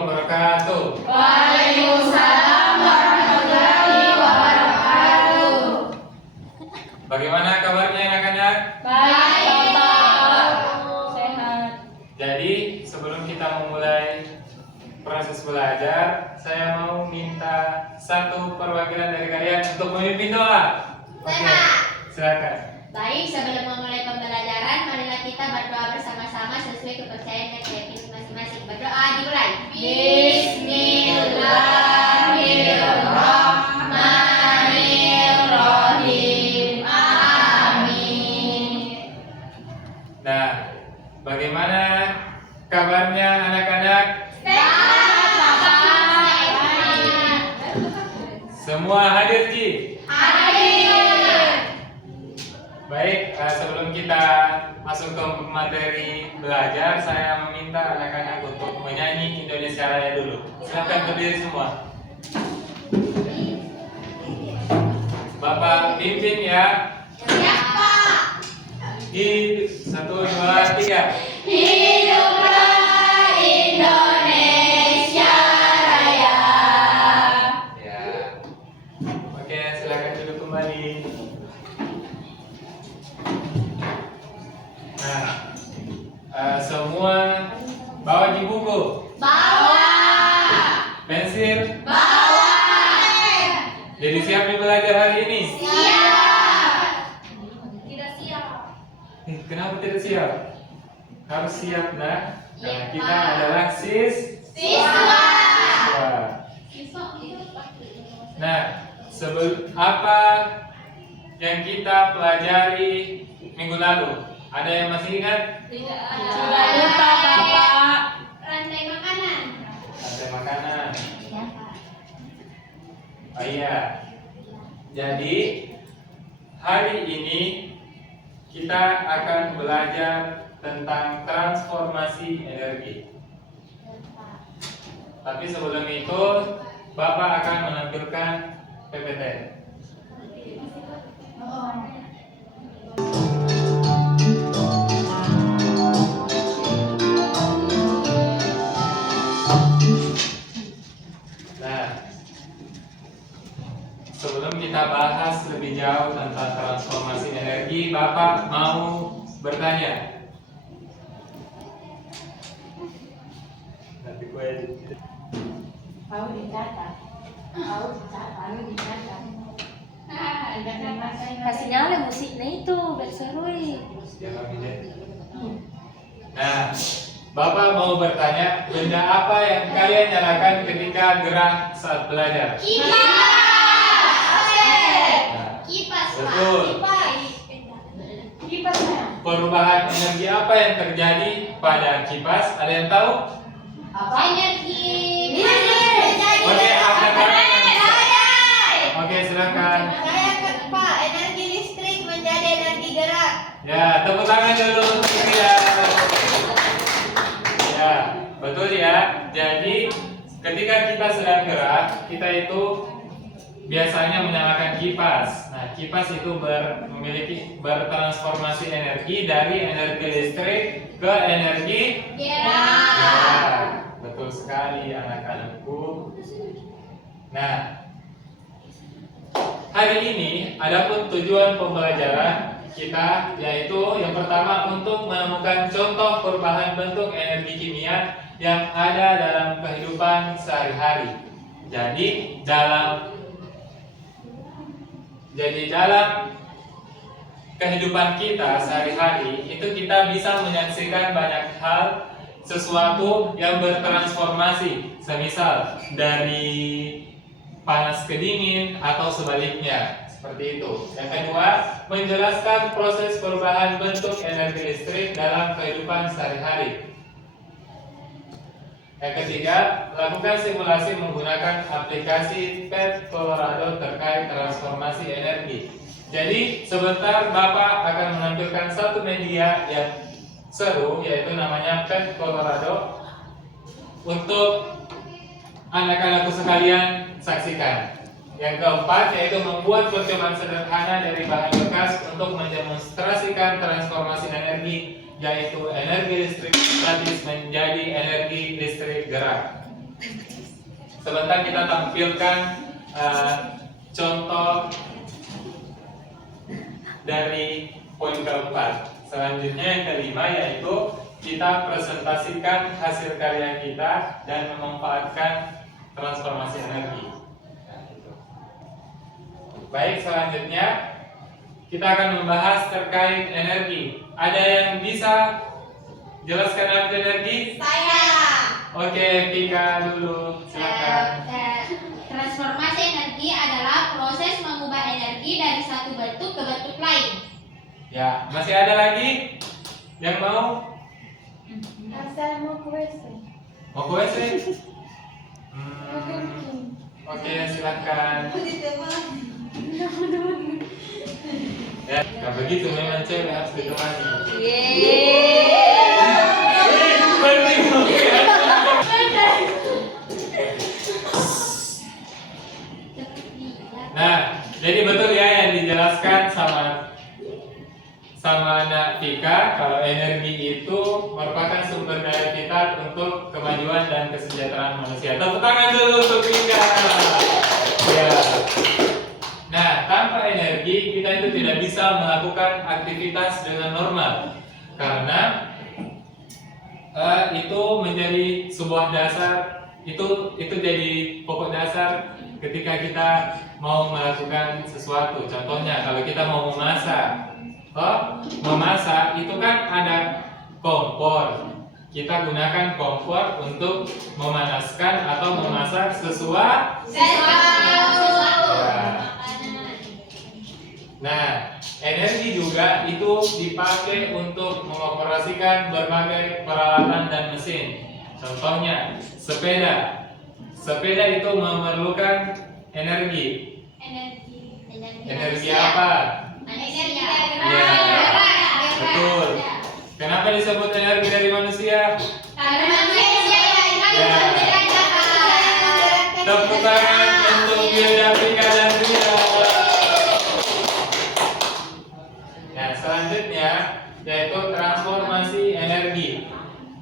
wabarakatuh. Waalaikumsalam warahmatullahi wabarakatuh. Bagaimana kabarnya anak-anak? Baik, Bapak. Sehat. Jadi sebelum kita memulai proses belajar, saya mau minta satu perwakilan dari kalian untuk memimpin doa. Oke, silakan. Baik, sebelum memulai pembelajaran, marilah kita berdoa bersama-sama sesuai kepercayaan dan keyakinan masing-masing. Berdoa dimulai. Bismillahirrahmanirrahim. Amin. Nah, bagaimana kabarnya anak-anak? Sehat, Bapak. Semua hadir Ki? Hadir. Baik, sebelum kita masuk ke materi belajar, saya meminta anak-anak untuk menyanyi Indonesia Raya dulu. Silakan berdiri semua. Bapak pimpin ya. Siapa? Hidup, 1, 2, 3. Hiduplah Indonesia Raya. Ya. Oke, silakan duduk kembali. Nah, semua bawa di buku, Bawa. pensil. Bawa. Jadi siap nih belajar hari ini? Siap. Tidak siap. Kenapa tidak siap? Harus siap nah. Karena Iya, kita Pak. adalah Siswa. siswa. Nah, apa yang kita pelajari minggu lalu? Ada yang masih ingat? Sudah lupa, Bapak. Rantai makanan. Rantai makanan. Oh iya. Jadi hari ini kita akan belajar tentang transformasi energi. Tapi sebelum itu Bapak akan menampilkan PPT. Nah, sebelum kita bahas lebih jauh tentang transformasi energi, Bapak mau bertanya. Nanti gue Kasih nyala musiknya itu, biar seru. Nah, Bapak mau bertanya, benda apa yang kalian nyalakan ketika gerak saat belajar? Kipas. Nah, Kipas. Pak. betul. Kipas. Perubahan energi apa yang terjadi pada kipas? Ada yang tahu? Energi listrik. Oke, angkat tangan. Saya. Oke, silakan. Pak, energi listrik menjadi energi gerak. Ya, tepuk tangan dulu untuk dia. Ya, betul ya. Jadi, ketika kita sedang gerak, kita itu biasanya menyalakan kipas. Nah, kipas itu bertransformasi energi dari energi listrik ke energi Gerak. gerak. Betul sekali anak-anakku. Nah, hari ini adapun tujuan pembelajaran kita yaitu yang pertama untuk menemukan contoh perubahan bentuk energi kimia yang ada dalam kehidupan sehari-hari. Jadi dalam kehidupan kita sehari-hari itu kita bisa menyaksikan banyak hal, sesuatu yang bertransformasi, semisal dari panas ke dingin atau sebaliknya, seperti itu. Yang kedua, menjelaskan proses perubahan bentuk energi listrik dalam kehidupan sehari-hari. Yang ketiga, lakukan simulasi menggunakan aplikasi PET Colorado terkait transformasi energi. Jadi, sebentar Bapak akan menampilkan satu media yang seru, yaitu namanya PET Colorado. Untuk anak-anakku sekalian saksikan. Yang keempat, yaitu membuat percobaan sederhana dari bahan bekas untuk mendemonstrasikan transformasi energi, yaitu energi listrik statis menjadi energi listrik gerak. Sebentar kita tampilkan contoh dari poin keempat. Selanjutnya yang kelima yaitu kita presentasikan hasil karya kita dan memanfaatkan transformasi energi. Baik, selanjutnya kita akan membahas terkait energi. Ada yang bisa jelaskan apa itu energi? Saya. Oke, Pika dulu, silakan. Transformasi energi adalah proses mengubah energi dari satu bentuk ke bentuk lain. Ya, masih ada lagi yang mau? Asal mau ke WC. Mau ke WC? Oke, silakan. Ya, nggak begitu memang cewek harus ditemani. Nah, jadi betul ya yang dijelaskan sama Nak Vika kalau energi itu merupakan sumber daya kita untuk kemajuan dan kesejahteraan manusia. Tepuk tangan dulu untuk Vika. Ya. Nah, tanpa energi kita itu tidak bisa melakukan aktivitas dengan normal karena itu menjadi sebuah dasar, itu jadi pokok dasar ketika kita mau melakukan sesuatu. Contohnya kalau kita mau memasak itu kan ada kompor. Kita gunakan kompor untuk memanaskan atau memasak sesuatu. Ya. Nah, energi juga itu dipakai untuk mengoperasikan berbagai peralatan dan mesin. Contohnya sepeda. Sepeda itu memerlukan energi. Energi apa? Energi Ya, betul. Kenapa disebut energi dari manusia? Karena manusia Ya. Tepuk tangan untuk Wilda, Vika, dan Ria. Nah, selanjutnya yaitu transformasi energi.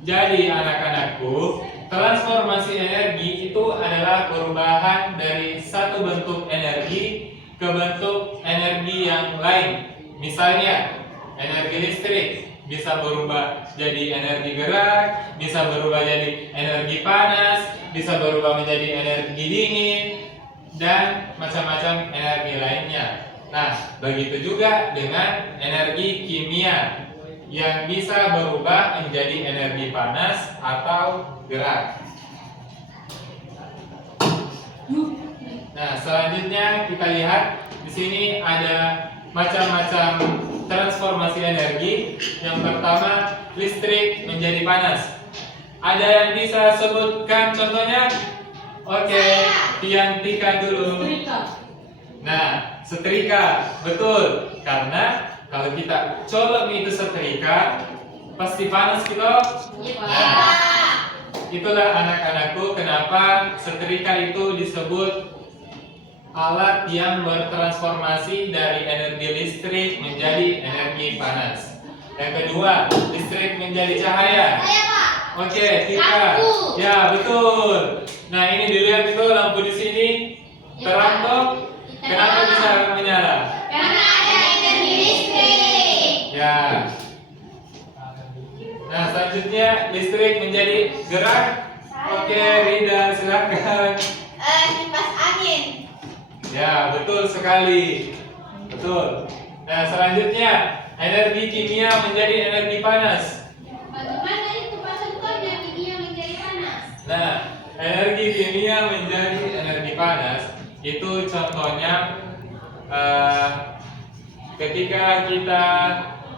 Jadi anak-anakku, transformasi energi itu adalah perubahan dari satu bentuk energi ke bentuk energi yang lain. Misalnya, energi listrik bisa berubah jadi energi gerak, bisa berubah jadi energi panas, bisa berubah menjadi energi dingin, dan macam-macam energi lainnya. Nah, begitu juga dengan energi kimia yang bisa berubah menjadi energi panas atau gerak. Nah, selanjutnya kita lihat di sini ada macam-macam transformasi energi. Yang pertama, listrik menjadi panas. Ada yang bisa sebutkan contohnya? Oke, Pian Tika dulu. Nah, setrika, betul. Karena kalau kita colok itu setrika, pasti panas gitu. Nah, itulah anak-anakku kenapa setrika itu disebut alat yang bertransformasi dari energi listrik menjadi energi panas. Yang kedua, listrik menjadi cahaya. Oke, Tika. Ya, betul. Nah, ini dilihat itu lampu di sini terang toh. Kenapa bisa menyala? Karena ada energi listrik. Ya. Nah, selanjutnya listrik menjadi gerak. Oke, Rida, silakan. Kipas angin. Ya, betul sekali. Betul. Nah, selanjutnya energi kimia menjadi energi panas. Bagaimana itu contohnya kimia menjadi panas? Nah, energi kimia menjadi energi panas itu contohnya ketika kita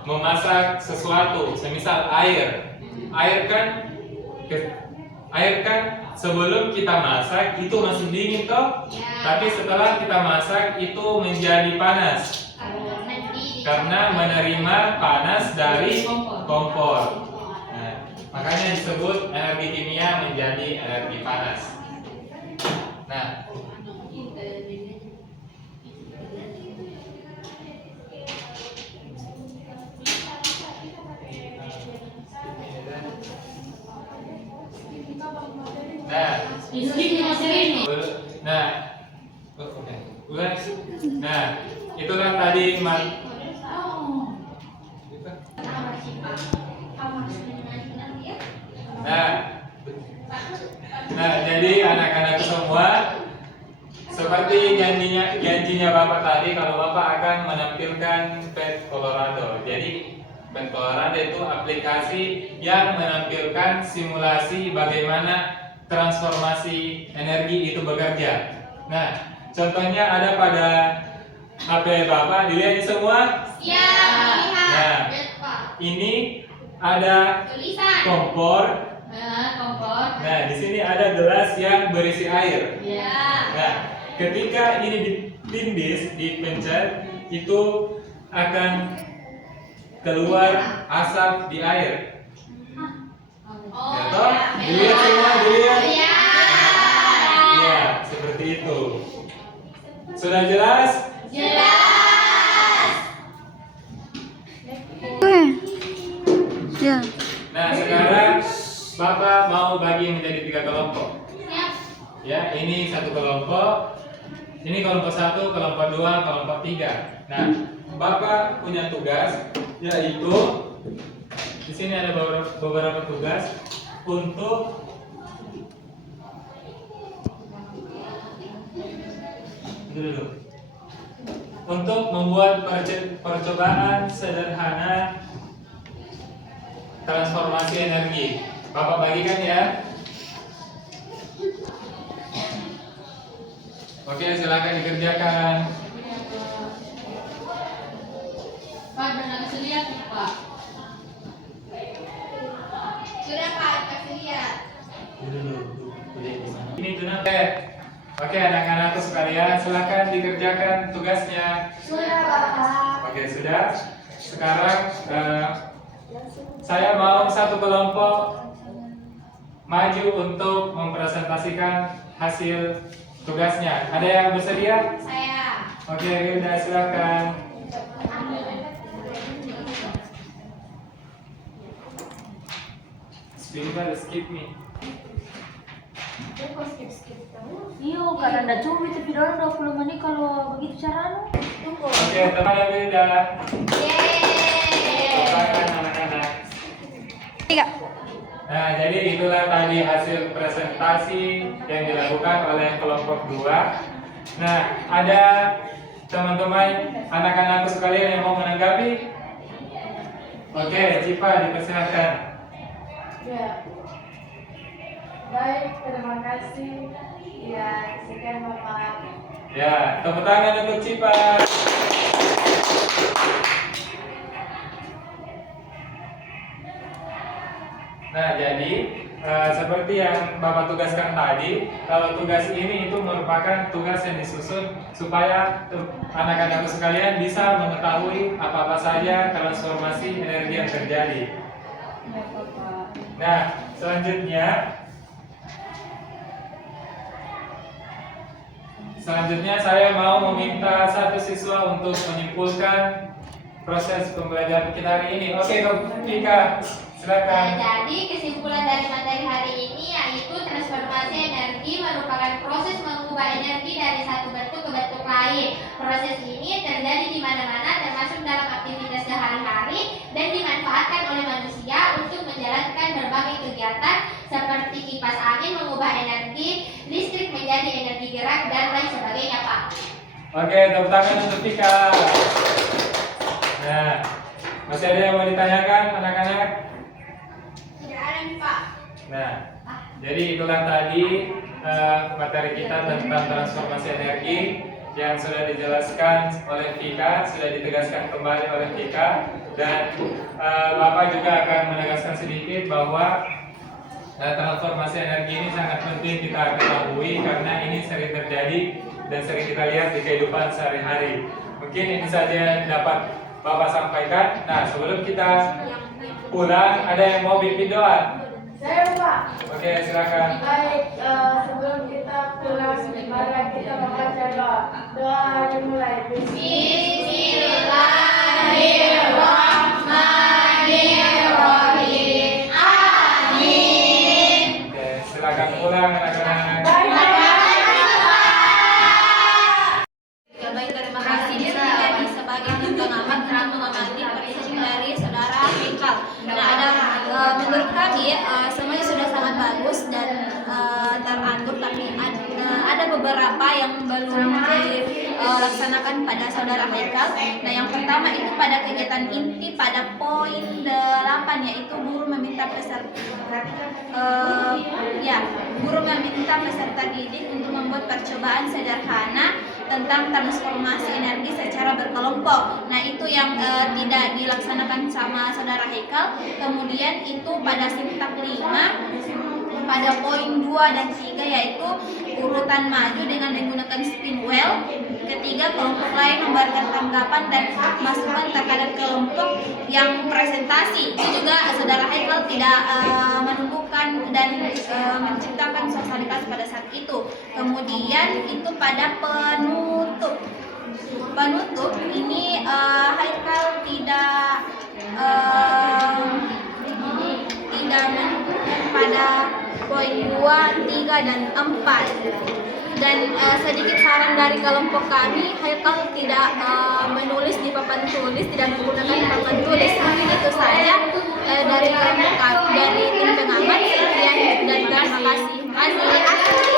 memasak sesuatu, semisal air. Air kan sebelum kita masak itu masih dingin toh, tapi setelah kita masak itu menjadi panas karena menerima panas dari kompor. Nah, makanya disebut energi kimia menjadi energi panas. Nah, Nah, Nah, oke. Udah. Nah, itulah tadi Nah, jadi anak-anak semua seperti janjinya Bapak tadi, kalau Bapak akan menampilkan PET Colorado. Jadi PET Colorado itu aplikasi yang menampilkan simulasi bagaimana transformasi energi itu bekerja. Nah, contohnya ada pada HP Bapak, dilihat semua. Siap, Nah, ini ada tulisan. kompor. Kompor. Nah, di sini ada gelas yang berisi air. Ya. Nah, ketika ini ditindis, dipencet, itu akan keluar asap di air. Oh, Ya toh? ya. Dilihat semua, dilihat. Ya. Iya, seperti itu. Sudah jelas? Jelas. Ya. Nah, sekarang Bapak mau bagi menjadi 3 kelompok. Siap. Ya, ini satu kelompok. Ini kelompok 1, kelompok 2, kelompok 3. Nah, Bapak punya tugas yaitu di sini ada beberapa tugas untuk membuat percobaan sederhana transformasi energi. Bapak bagikan ya. Oke, silakan dikerjakan. Pak, dan kasih lihat nih, Pak. Sudah, Pak, kasih lihat. Ini tunang. Oke, anak-anakku sekalian, silakan dikerjakan tugasnya. Sudah, Bapak. Oke, sudah. Sekarang saya mau satu kelompok maju untuk mempresentasikan hasil tugasnya. Ada yang bersedia? Saya. Oke, Rinda, silakan. Speaker, skip me. Iya, karena ada cumi tapi dorong 20 menit kalau begitu caranya. Tunggu. Oke, teman yang Rinda. Yeay. Silakan anak-anak. Nah, jadi itulah tadi hasil presentasi yang dilakukan oleh kelompok 2. Nah, ada teman-teman anak-anakku sekalian yang mau menanggapi? Oke, Cipa, dipersilakan. Ya, baik, terima kasih. Ya, sekian Bapak. Ya, tepuk tangan untuk Cipa. Nah, jadi seperti yang Bapak tugaskan tadi, kalau tugas ini itu merupakan tugas yang disusun supaya anak-anak sekalian bisa mengetahui apa-apa saja transformasi energi yang terjadi. Ya, Bapak. Nah, selanjutnya saya mau meminta satu siswa untuk menyimpulkan proses pembelajaran kita hari ini. Oke, Vika, silakan. Jadi kesimpulan dari materi hari ini yaitu transformasi energi merupakan proses mengubah energi dari satu bentuk ke bentuk lain. Proses ini terjadi di mana-mana termasuk dalam aktivitas sehari-hari dan dimanfaatkan oleh manusia untuk menjalankan berbagai kegiatan seperti kipas angin mengubah energi listrik menjadi energi gerak dan lain sebagainya, Pak. Oke, tepuk tangan untuk Vika. Nah, masih ada yang mau ditanyakan anak-anak? Tidak ada nih, Pak. Nah, jadi itulah tadi materi kita tentang transformasi energi yang sudah dijelaskan oleh Vika, sudah ditegaskan kembali oleh Vika, dan Bapak juga akan menegaskan sedikit bahwa transformasi energi ini sangat penting kita ketahui karena ini sering terjadi dan sering kita lihat di kehidupan sehari-hari. Mungkin ini saja yang dapat Bapak sampaikan. Nah, sebelum kita pulang, ada yang mau pimpin doa? Saya, Pak. Oke, silakan. Baik, sebelum kita pulang, mari kita membaca doa. Doa dimulai. Bismillahirrahmanirrahim. Amin. Oke, silakan pulang anak-anak. Ya baik, terima kasih saya sebagai tim pengamat untuk mengamati presentasi dari saudara Haikal. Nah, menurut kami semuanya sudah sangat bagus dan teratur, tapi ada beberapa yang belum dilaksanakan pada saudara Haikal. Nah, yang pertama itu pada kegiatan inti pada poin 8, yaitu guru meminta peserta didik untuk membuat percobaan sederhana tentang transformasi energi secara berkelompok. Nah, itu yang tidak dilaksanakan sama saudara Haikal. Kemudian itu pada sintak 5 pada poin 2 dan 3, yaitu urutan maju dengan menggunakan spin wheel. Ketiga, kelompok lain memberikan tanggapan dan masukan terhadap kelompok yang presentasi. Itu juga saudara Haikal tidak menumbuhkan dan menciptakan sosialisasi pada saat itu. Kemudian itu pada penutup ini Haikal tidak menunjukkan pada poin 2, 3, dan 4. Dan sedikit saran dari kelompok kami, Haikal tidak menulis di papan tulis, tidak menggunakan papan tulis. Mungkin itu saja dari kelompok kami, dari tim pengamat. Sekian dan terima kasih.